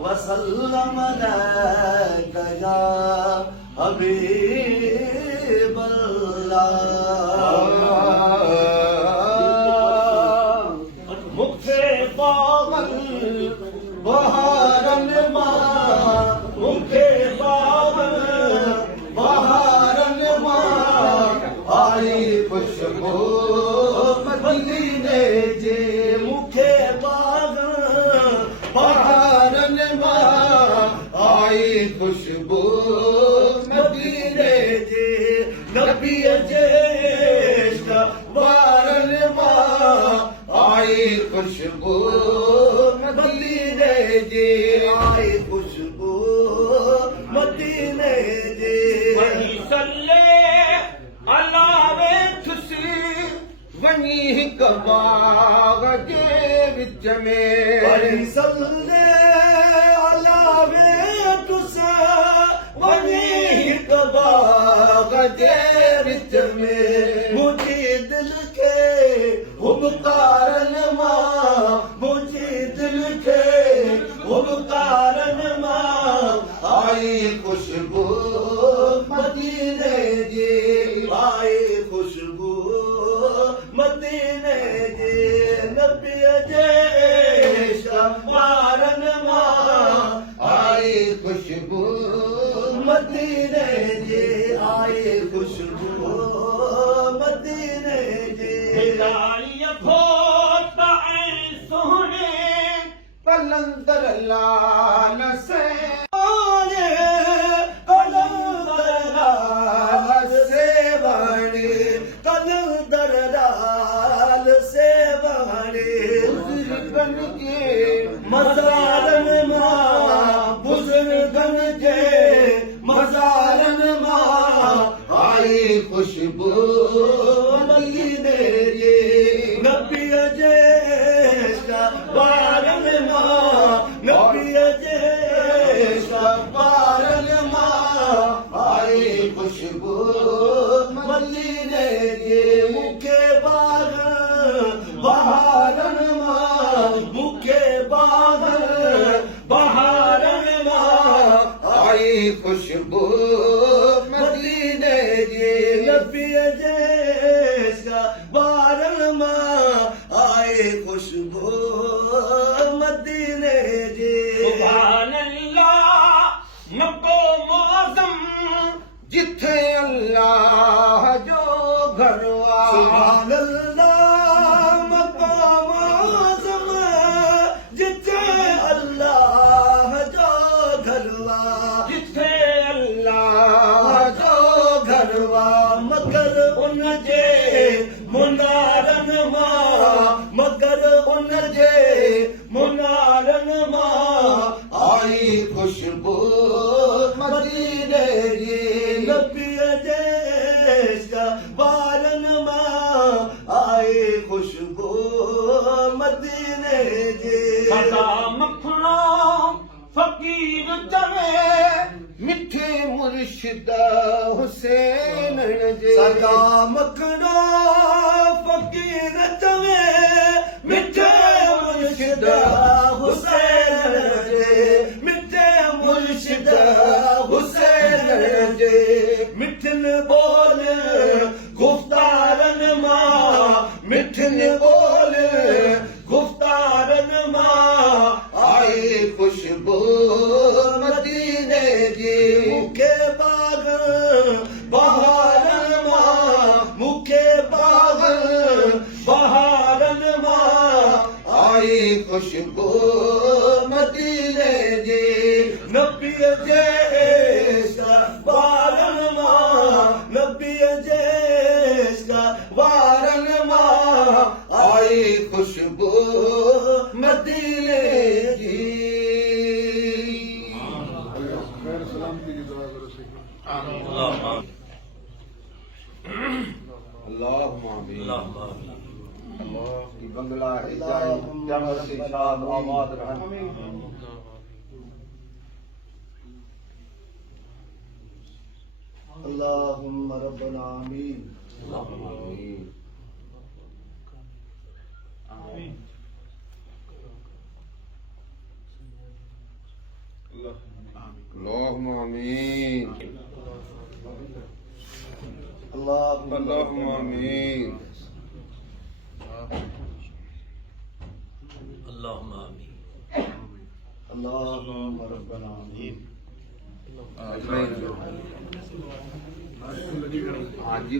وسلم عليك يا حبيب الله مكفي طاغل بهار الماء مكفي طاغل بهار الماء आई खुशबू मदीने जे मुखे बाग बहारन मां आई खुशबू मदीने जे नबी जे बारन मां आई खुशबू मदीने जे आई खुशबू मदीने जे वही सल्ले अलावे तुसी वनी कबाग जे विच में वही सल्ले अलावे तुसा वनी कबाग जे विच में मुझे दिल के हुबकारन मां मुझे दिल के हुबकारन मां आई खुशबू मदीने जी आई खुशबू मदीने जी नबी जे बारन मां आई खुशबू मदीने जी आई खुशबू मदीने जी हिदायत हो ताई सोने कलंदर लाल से मज़ारन मां बुज़ुर्गन जे मज़ारन मां आई खुशबू मदीने जी नबी जे बारन मां नबी जे बारन मां आई खुशबू मदीने जी मुखे बाग बहारन मां मुखे बाग बहारन मां आई खुशबू मदीने जी नबी जे बारन मां आई खुशबू मदीने जी सुभान अल्लाह मको मौसम जिथे अल्लाह जो घर सुभान अल्लाह मगर उन जे मुनारन मां मगर उन जे मुनारन मां आई खुशबू मदीने जी नबी जे बारन मां आई खुशबू मदीने जी सदा मखणो फकीर चवे मिठे मुर्शिद हुसैन जे सदा मखणो फकीर चवे मिठे मुर्शिद हुसैन जे मिठे मुर्शिद हुसैन जे मिठन बोल गुफ्तारन मां मिठन बोल गुफ्तारन मां आई खुशबू मदीने जी मुखे बाग बहारन मां मुखे बाग बहारन मां आई खुशबू मदीने जी नबी जे बारन मां नबी जे बारन मां आई खुशबू मदीने जी कि बंगला जाए जन्नत के शाद आबाद रहन अल्लाहुम्मा रब्बना आमीन। Allahumma amin. Allahumma amin. Allahumma rabbana आमीन। हाँ जी